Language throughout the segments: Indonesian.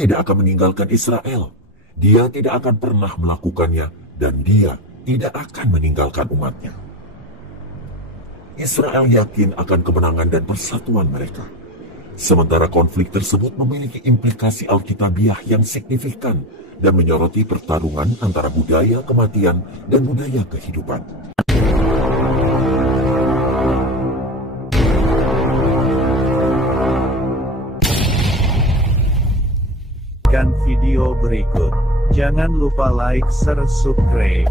tidak akan meninggalkan Israel. Dia tidak akan pernah melakukannya, dan dia tidak akan meninggalkan umatnya. Israel yakin akan kemenangan dan persatuan mereka. Sementara konflik tersebut memiliki implikasi alkitabiah yang signifikan dan menyoroti pertarungan antara budaya kematian dan budaya kehidupan. Dan video berikut. Jangan lupa like, share, subscribe.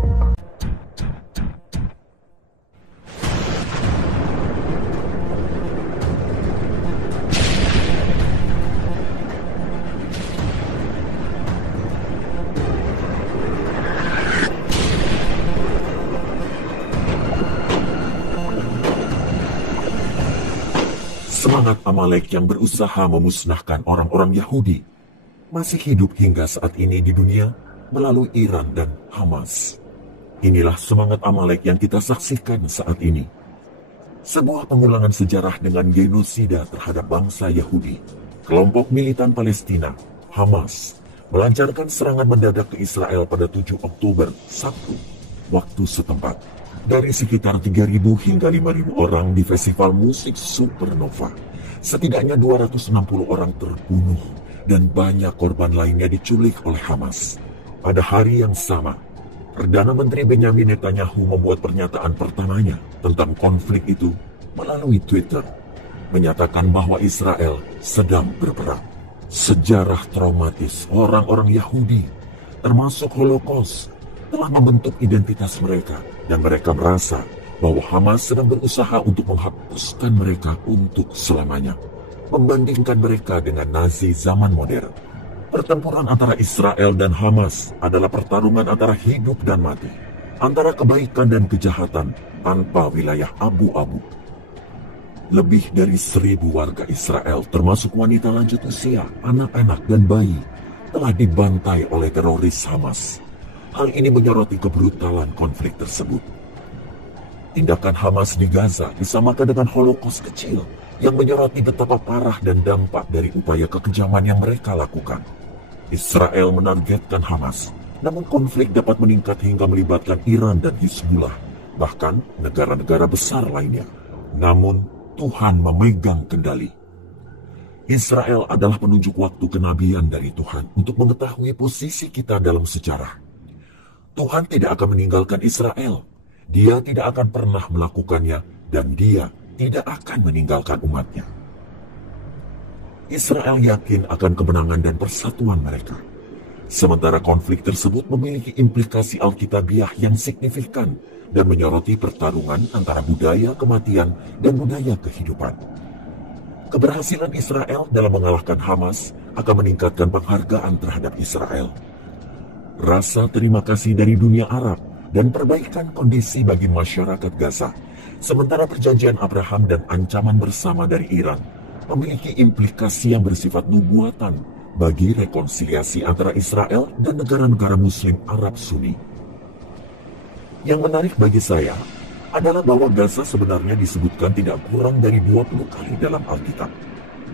Semangat Amalek yang berusaha memusnahkan orang-orang Yahudi masih hidup hingga saat ini di dunia melalui Iran dan Hamas. Inilah semangat Amalek yang kita saksikan saat ini. Sebuah pengulangan sejarah dengan genosida terhadap bangsa Yahudi. Kelompok militan Palestina, Hamas, melancarkan serangan mendadak ke Israel pada 7 Oktober, Sabtu, waktu setempat. Dari sekitar 3.000 hingga 5.000 orang di festival musik Supernova, setidaknya 260 orang terbunuh dan banyak korban lainnya diculik oleh Hamas. Pada hari yang sama, Perdana Menteri Benjamin Netanyahu membuat pernyataan pertamanya tentang konflik itu melalui Twitter, menyatakan bahwa Israel sedang berperang. Sejarah traumatis orang-orang Yahudi, termasuk Holocaust, telah membentuk identitas mereka, dan mereka merasa bahwa Hamas sedang berusaha untuk menghapuskan mereka untuk selamanya, membandingkan mereka dengan Nazi zaman modern. Pertempuran antara Israel dan Hamas adalah pertarungan antara hidup dan mati, antara kebaikan dan kejahatan tanpa wilayah abu-abu. Lebih dari 1.000 warga Israel, termasuk wanita lanjut usia, anak-anak, dan bayi, telah dibantai oleh teroris Hamas. Hal ini menyoroti kebrutalan konflik tersebut. Tindakan Hamas di Gaza disamakan dengan Holocaust kecil yang menyoroti betapa parah dan dampak dari upaya kekejaman yang mereka lakukan. Israel menargetkan Hamas, namun konflik dapat meningkat hingga melibatkan Iran dan Hizbullah, bahkan negara-negara besar lainnya. Namun, Tuhan memegang kendali. Israel adalah penunjuk waktu kenabian dari Tuhan untuk mengetahui posisi kita dalam sejarah. Tuhan tidak akan meninggalkan Israel. Dia tidak akan pernah melakukannya, dan dia tidak akan meninggalkan umatnya. Israel yakin akan kemenangan dan persatuan mereka. Sementara konflik tersebut memiliki implikasi alkitabiah yang signifikan dan menyoroti pertarungan antara budaya kematian dan budaya kehidupan. Keberhasilan Israel dalam mengalahkan Hamas akan meningkatkan penghargaan terhadap Israel. Rasa terima kasih dari dunia Arab dan perbaikan kondisi bagi masyarakat Gaza, sementara perjanjian Abraham dan ancaman bersama dari Iran memiliki implikasi yang bersifat nubuatan bagi rekonsiliasi antara Israel dan negara-negara Muslim Arab Sunni. Yang menarik bagi saya adalah bahwa Gaza sebenarnya disebutkan tidak kurang dari 20 kali dalam Alkitab,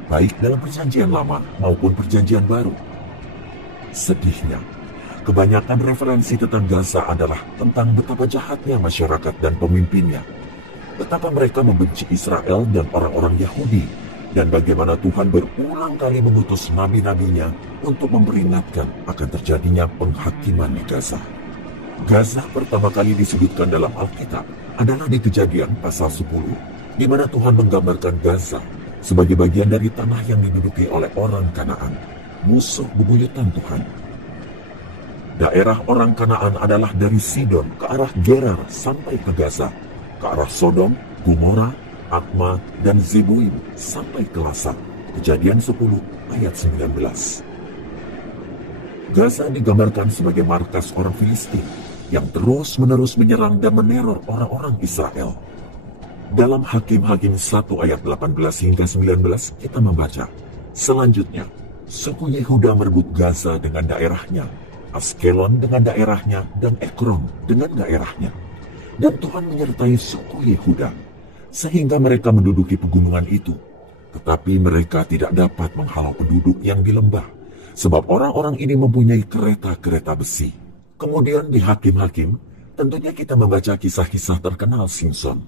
baik dalam perjanjian lama maupun perjanjian baru. Sedihnya, kebanyakan referensi tentang Gaza adalah tentang betapa jahatnya masyarakat dan pemimpinnya, betapa mereka membenci Israel dan orang-orang Yahudi, dan bagaimana Tuhan berulang kali mengutus nabi-nabinya untuk memperingatkan akan terjadinya penghakiman di Gaza. Gaza pertama kali disebutkan dalam Alkitab adalah di Kejadian pasal 10, di mana Tuhan menggambarkan Gaza sebagai bagian dari tanah yang diduduki oleh orang Kanaan, musuh bebuyutan Tuhan. Daerah orang Kanaan adalah dari Sidon ke arah Gerar sampai ke Gaza, ke arah Sodom, Gomora, Atma, dan Zeboim sampai ke Lasa. Kejadian 10 ayat 19. Gaza digambarkan sebagai markas orang Filistin yang terus-menerus menyerang dan meneror orang-orang Israel. Dalam Hakim-Hakim 1 ayat 18 hingga 19 kita membaca, selanjutnya, suku Yehuda merebut Gaza dengan daerahnya, Askelon dengan daerahnya, dan Ekron dengan daerahnya. Dan Tuhan menyertai suku Yehuda, sehingga mereka menduduki pegunungan itu. Tetapi mereka tidak dapat menghalau penduduk yang di lembah, sebab orang-orang ini mempunyai kereta-kereta besi. Kemudian di Hakim-Hakim, tentunya kita membaca kisah-kisah terkenal Simson.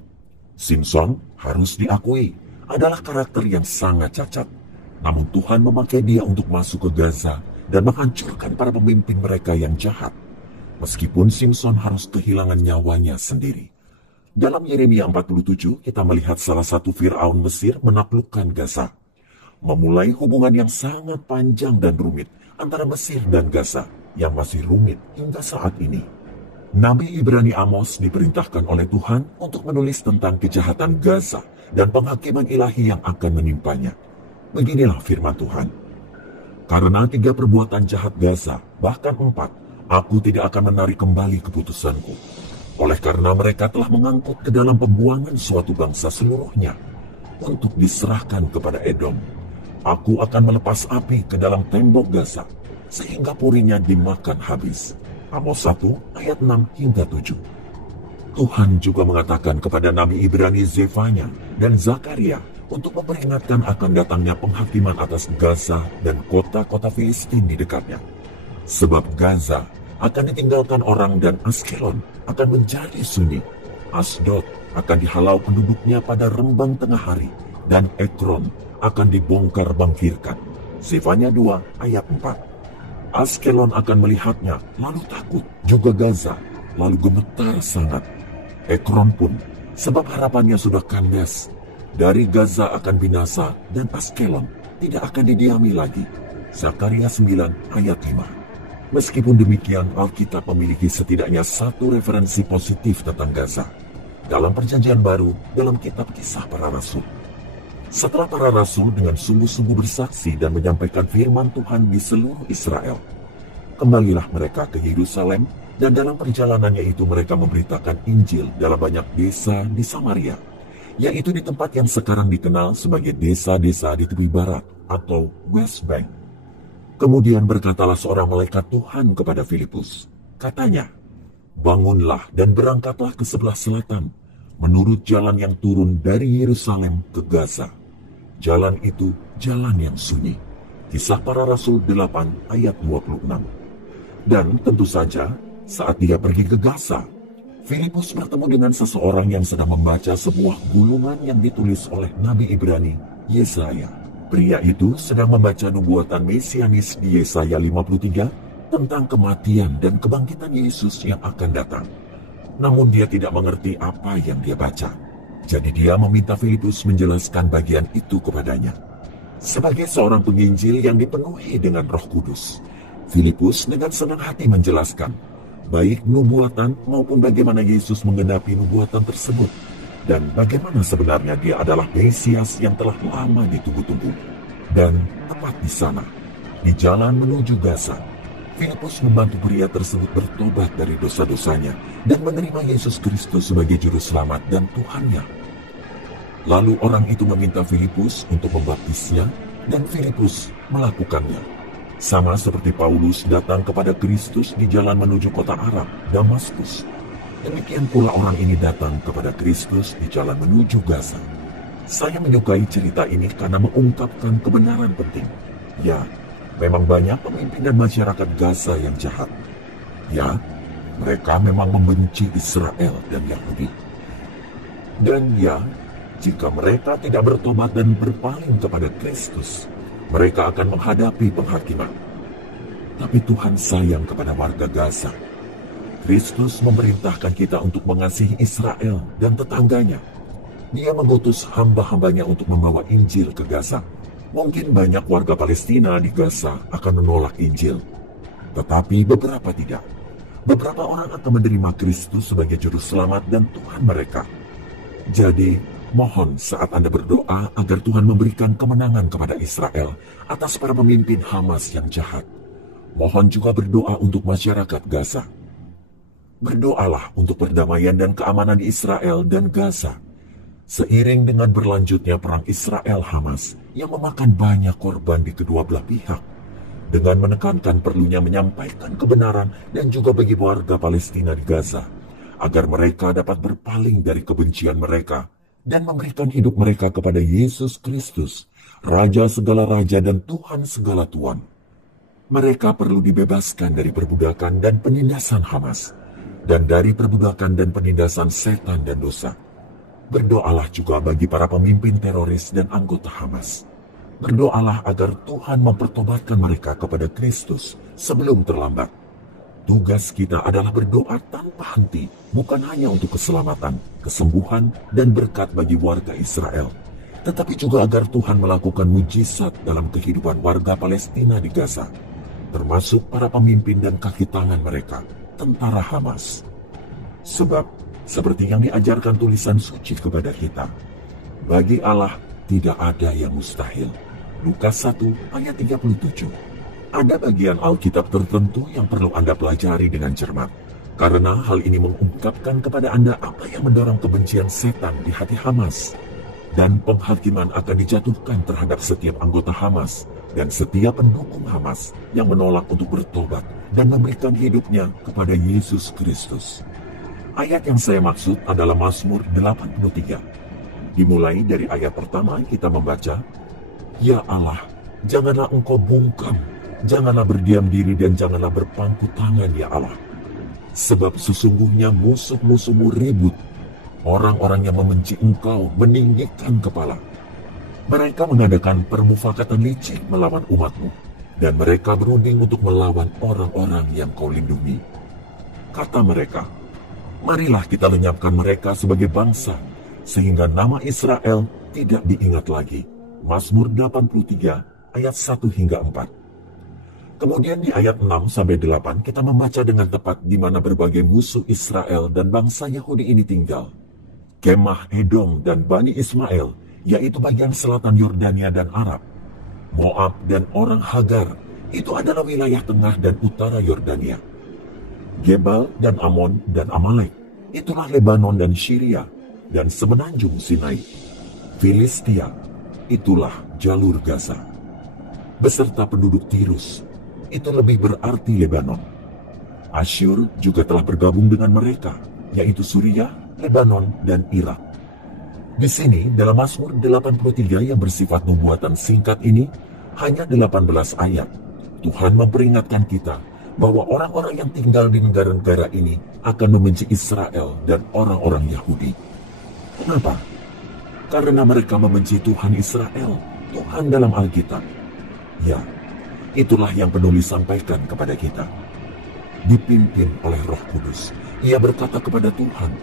Simson harus diakui adalah karakter yang sangat cacat. Namun Tuhan memakai dia untuk masuk ke Gaza dan menghancurkan para pemimpin mereka yang jahat. Meskipun Simson harus kehilangan nyawanya sendiri. Dalam Yeremia 47, kita melihat salah satu Firaun Mesir menaklukkan Gaza. Memulai hubungan yang sangat panjang dan rumit antara Mesir dan Gaza yang masih rumit hingga saat ini. Nabi Ibrani Amos diperintahkan oleh Tuhan untuk menulis tentang kejahatan Gaza dan penghakiman ilahi yang akan menimpanya. Beginilah firman Tuhan. Karena 3 perbuatan jahat Gaza, bahkan 4, aku tidak akan menarik kembali keputusanku. Oleh karena mereka telah mengangkut ke dalam pembuangan suatu bangsa seluruhnya untuk diserahkan kepada Edom. Aku akan melepas api ke dalam tembok Gaza, sehingga purinya dimakan habis. Amos 1 ayat 6 hingga 7. Tuhan juga mengatakan kepada Nabi Ibrani Zefanya dan Zakaria untuk memperingatkan akan datangnya penghakiman atas Gaza dan kota-kota Filistin di dekatnya. Sebab Gaza akan ditinggalkan orang dan Askelon akan menjadi sunyi. Asdod akan dihalau penduduknya pada rembang tengah hari, dan Ekron akan dibongkar bangkirkan. Zefanya 2 ayat 4. Askelon akan melihatnya, lalu takut, juga Gaza, lalu gemetar sangat. Ekron pun, sebab harapannya sudah kandas. Dari Gaza akan binasa, dan Askelon tidak akan didiami lagi. Zakaria 9 ayat 5. Meskipun demikian, Alkitab memiliki setidaknya satu referensi positif tentang Gaza. Dalam Perjanjian Baru, dalam kitab Kisah Para Rasul. Setelah para rasul dengan sungguh-sungguh bersaksi dan menyampaikan firman Tuhan di seluruh Israel, kembalilah mereka ke Yerusalem, dan dalam perjalanannya itu mereka memberitakan Injil dalam banyak desa di Samaria, yaitu di tempat yang sekarang dikenal sebagai desa-desa di tepi barat atau West Bank. Kemudian berkatalah seorang malaikat Tuhan kepada Filipus, katanya, bangunlah dan berangkatlah ke sebelah selatan, menurut jalan yang turun dari Yerusalem ke Gaza. Jalan itu jalan yang sunyi. Kisah Para Rasul 8 ayat 26. Dan tentu saja, saat dia pergi ke Gaza, Filipus bertemu dengan seseorang yang sedang membaca sebuah gulungan yang ditulis oleh Nabi Ibrani, Yesaya. Pria itu sedang membaca nubuatan mesianis di Yesaya 53 tentang kematian dan kebangkitan Yesus yang akan datang. Namun dia tidak mengerti apa yang dia baca. Jadi dia meminta Filipus menjelaskan bagian itu kepadanya. Sebagai seorang penginjil yang dipenuhi dengan Roh Kudus, Filipus dengan senang hati menjelaskan baik nubuatan maupun bagaimana Yesus menggenapi nubuatan tersebut, dan bagaimana sebenarnya dia adalah Mesias yang telah lama ditunggu-tunggu. Dan tepat di sana, di jalan menuju Gaza, Filipus membantu pria tersebut bertobat dari dosa-dosanya dan menerima Yesus Kristus sebagai juru selamat dan Tuhannya. Lalu orang itu meminta Filipus untuk membaptisnya, dan Filipus melakukannya. Sama seperti Paulus datang kepada Kristus di jalan menuju kota Arab, Damaskus. Demikian pula orang ini datang kepada Kristus di jalan menuju Gaza. Saya menyukai cerita ini karena mengungkapkan kebenaran penting. Ya, memang banyak pemimpin dan masyarakat Gaza yang jahat. Ya, mereka memang membenci Israel dan Yahudi. Dan ya, jika mereka tidak bertobat dan berpaling kepada Kristus, mereka akan menghadapi penghakiman. Tapi Tuhan sayang kepada warga Gaza. Kristus memerintahkan kita untuk mengasihi Israel dan tetangganya. Dia mengutus hamba-hambanya untuk membawa Injil ke Gaza. Mungkin banyak warga Palestina di Gaza akan menolak Injil, tetapi beberapa tidak. Beberapa orang akan menerima Kristus sebagai juru selamat dan Tuhan mereka. Jadi, mohon saat Anda berdoa agar Tuhan memberikan kemenangan kepada Israel atas para pemimpin Hamas yang jahat. Mohon juga berdoa untuk masyarakat Gaza. Berdoalah untuk perdamaian dan keamanan di Israel dan Gaza. Seiring dengan berlanjutnya perang Israel-Hamas yang memakan banyak korban di kedua belah pihak, dengan menekankan perlunya menyampaikan kebenaran dan juga bagi warga Palestina di Gaza, agar mereka dapat berpaling dari kebencian mereka dan memberikan hidup mereka kepada Yesus Kristus, Raja segala raja dan Tuhan segala tuan. Mereka perlu dibebaskan dari perbudakan dan penindasan Hamas, dan dari perbudakan dan penindasan setan dan dosa. Berdoalah juga bagi para pemimpin teroris dan anggota Hamas. Berdoalah agar Tuhan mempertobatkan mereka kepada Kristus sebelum terlambat. Tugas kita adalah berdoa tanpa henti, bukan hanya untuk keselamatan, kesembuhan, dan berkat bagi warga Israel, tetapi juga agar Tuhan melakukan mujizat dalam kehidupan warga Palestina di Gaza, termasuk para pemimpin dan kaki tangan mereka, tentara Hamas. Sebab, seperti yang diajarkan tulisan suci kepada kita, bagi Allah tidak ada yang mustahil. Lukas 1 ayat 37. Ada bagian Alkitab tertentu yang perlu Anda pelajari dengan cermat, karena hal ini mengungkapkan kepada Anda apa yang mendorong kebencian setan di hati Hamas, dan penghakiman akan dijatuhkan terhadap setiap anggota Hamas dan setiap pendukung Hamas yang menolak untuk bertobat dan memberikan hidupnya kepada Yesus Kristus. Ayat yang saya maksud adalah Mazmur 83. Dimulai dari ayat pertama kita membaca, "Ya Allah, janganlah Engkau bungkam, janganlah berdiam diri dan janganlah berpangku tangan ya Allah. Sebab sesungguhnya musuh-musuhmu ribut, orang-orang yang membenci Engkau meninggikan kepala. Mereka mengadakan permufakatan licik melawan umat-Mu, dan mereka berunding untuk melawan orang-orang yang Kau lindungi. Kata mereka, marilah kita lenyapkan mereka sebagai bangsa, sehingga nama Israel tidak diingat lagi." Mazmur 83 ayat 1 hingga 4. Kemudian di ayat 6-8 kita membaca dengan tepat di mana berbagai musuh Israel dan bangsa Yahudi ini tinggal. Kemah Edom dan Bani Ismail, yaitu bagian selatan Yordania dan Arab. Moab dan orang Hagar, itu adalah wilayah tengah dan utara Yordania. Gebal dan Amon dan Amalek, itulah Lebanon dan Syria, dan semenanjung Sinai. Filistia, itulah jalur Gaza. Beserta penduduk Tirus, itu lebih berarti Lebanon. Asyur juga telah bergabung dengan mereka, yaitu Suriah, Lebanon, dan Irak. Di sini, dalam Mazmur 83 yang bersifat nubuatan singkat ini, hanya 18 ayat, Tuhan memperingatkan kita bahwa orang-orang yang tinggal di negara-negara ini akan membenci Israel dan orang-orang Yahudi. Kenapa? Karena mereka membenci Tuhan Israel, Tuhan dalam Alkitab. Ya, itulah yang penulis sampaikan kepada kita. Dipimpin oleh Roh Kudus, ia berkata kepada Tuhan,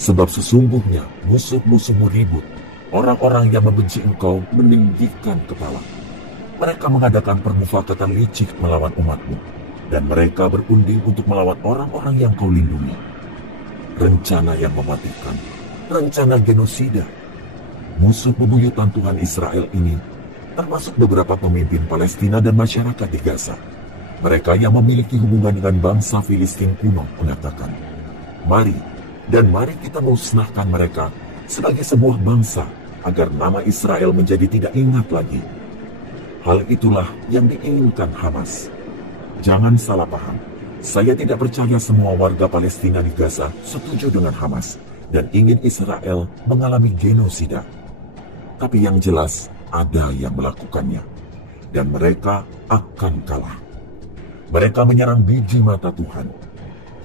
sebab sesungguhnya musuh-musuhmu ribut, orang-orang yang membenci Engkau meninggikan kepala. Mereka mengadakan permufakatan licik melawan umat-Mu, dan mereka berunding untuk melawan orang-orang yang Kau lindungi. Rencana yang mematikan, rencana genosida. Musuh bebuyutan Tuhan Israel ini termasuk beberapa pemimpin Palestina dan masyarakat di Gaza. Mereka yang memiliki hubungan dengan bangsa Filistin kuno mengatakan, mari kita musnahkan mereka sebagai sebuah bangsa agar nama Israel menjadi tidak ingat lagi. Hal itulah yang diinginkan Hamas. Jangan salah paham, saya tidak percaya semua warga Palestina di Gaza setuju dengan Hamas dan ingin Israel mengalami genosida. Tapi yang jelas, ada yang melakukannya, dan mereka akan kalah. Mereka menyerang biji mata Tuhan.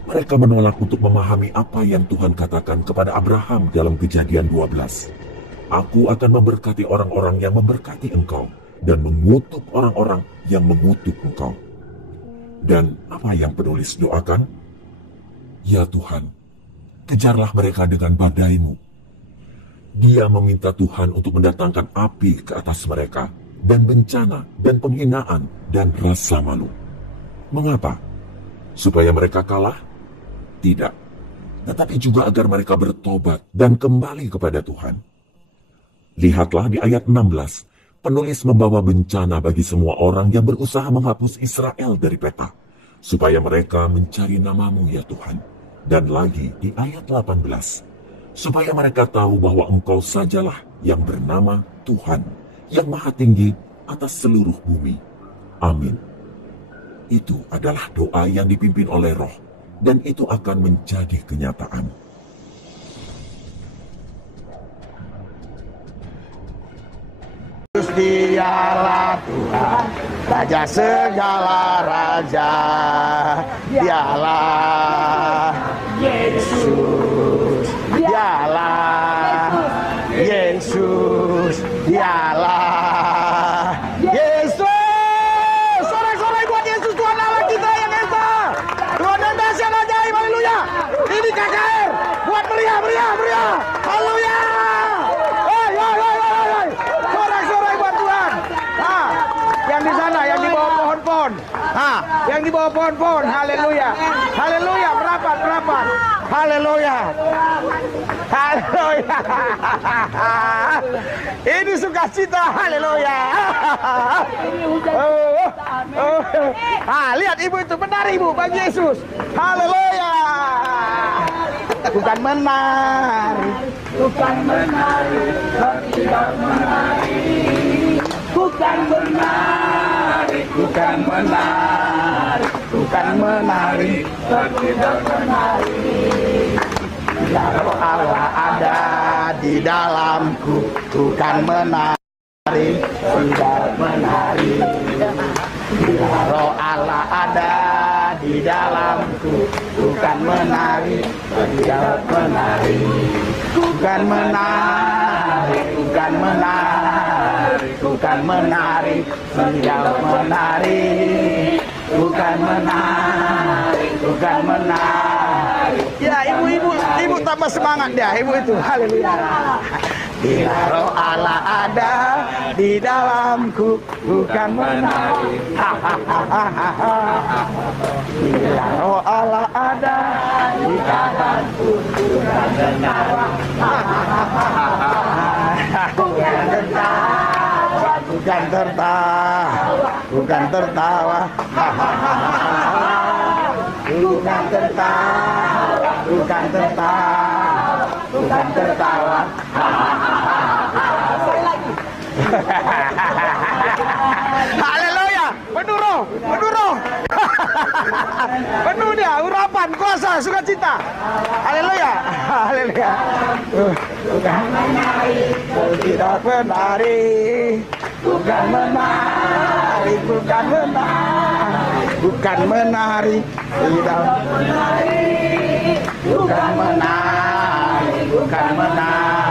Mereka menolak untuk memahami apa yang Tuhan katakan kepada Abraham dalam Kejadian 12. Aku akan memberkati orang-orang yang memberkati engkau, dan mengutuk orang-orang yang mengutuk engkau. Dan apa yang penulis doakan? Ya Tuhan, kejarlah mereka dengan badai-Mu. Dia meminta Tuhan untuk mendatangkan api ke atas mereka, dan bencana, dan penghinaan, dan rasa malu. Mengapa? Supaya mereka kalah? Tidak. Tetapi juga agar mereka bertobat dan kembali kepada Tuhan. Lihatlah di ayat 16, penulis membawa bencana bagi semua orang yang berusaha menghapus Israel dari peta, supaya mereka mencari nama-Mu ya Tuhan. Dan lagi di ayat 18, supaya mereka tahu bahwa Engkau sajalah yang bernama Tuhan, yang Maha Tinggi atas seluruh bumi. Amin. Itu adalah doa yang dipimpin oleh Roh, dan itu akan menjadi kenyataan. Dialah Tuhan, Raja segala raja. Dialah Yesus, dialah Yesus, dialah Yesus. Sorak-sorai buat Yesus, Tuhan Allah kita yang esa, Tuhan yang dahsyat ajaib. Haleluya. Ini KKR, buat meriah. Haleluya. Sorak-sorai buat Tuhan. Yang di sana, yang di bawah pohon-pohon. Yang di bawah pohon-pohon. Haleluya. Haleluya. Merapat. Haleluya. Haleluya. Ini sukacita. Haleluya. Lihat ibu itu, benar ibu, bagi Yesus. Haleluya. Bukan menari, Bukan menari, tidak menari. Bukan menari, bukan menari, bukan menari, tidak menari. Kalau Allah ada di dalamku, bukan menari, tidak menari. Kalau Allah ada di dalamku, bukan menari, tidak menari. Bukan menari, bukan menari, bukan menari, tidak menari. Bukan menari, bukan menari. Ya, ibu tambah semangat dia, ibu itu. Haleluya. Bila roh Allah ada di dalamku, bukan menari. Bila roh Allah ada di dalamku, bukan menari. Bukan tertawa, bukan tertawa, bukan tertawa. Bukan tertawa, bukan tertawa, bukan tertawa. Haleluya, penuh roh, penuh dia, urapan, kuasa, sukacita. Haleluya, haleluya. Bukan menari, tidak menari, bukan menari, bukan menari, bukan menari, tidak menari, bukan menari, bukan menari,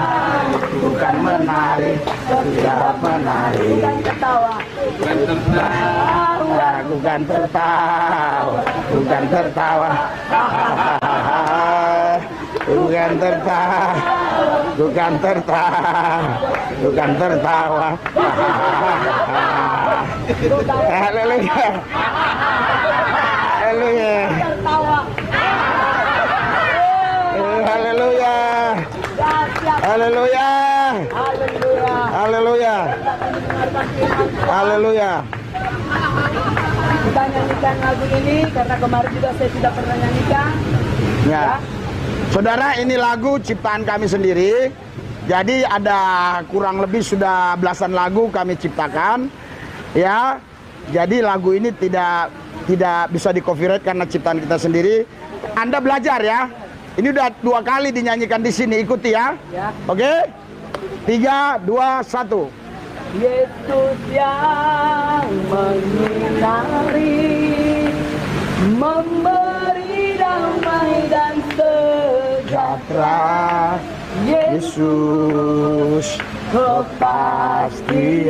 bukan menari, tidak menari. Bukan ketawa, Bukan tertawa, bukan tertawa, bukan tertawa, bukan tertawa, bukan tertawa. Haleluya, haleluya, tertawa. haleluya, Siap. haleluya, Haleluya. haleluya, haleluya. Kita nyanyikan lagu ini karena kemarin juga saya tidak pernah nyanyikan. Ya. Saudara, ini lagu ciptaan kami sendiri. Jadi ada kurang lebih sudah belasan lagu kami ciptakan. Ya. Jadi lagu ini tidak bisa di copyright karena ciptaan kita sendiri. Anda belajar ya. Ini udah 2 kali dinyanyikan di sini, ikuti ya. Ya. Oke? 3, 2, 1. Yesus yang menyinari, memberi damai dan sejahtera. Yesus kepastian.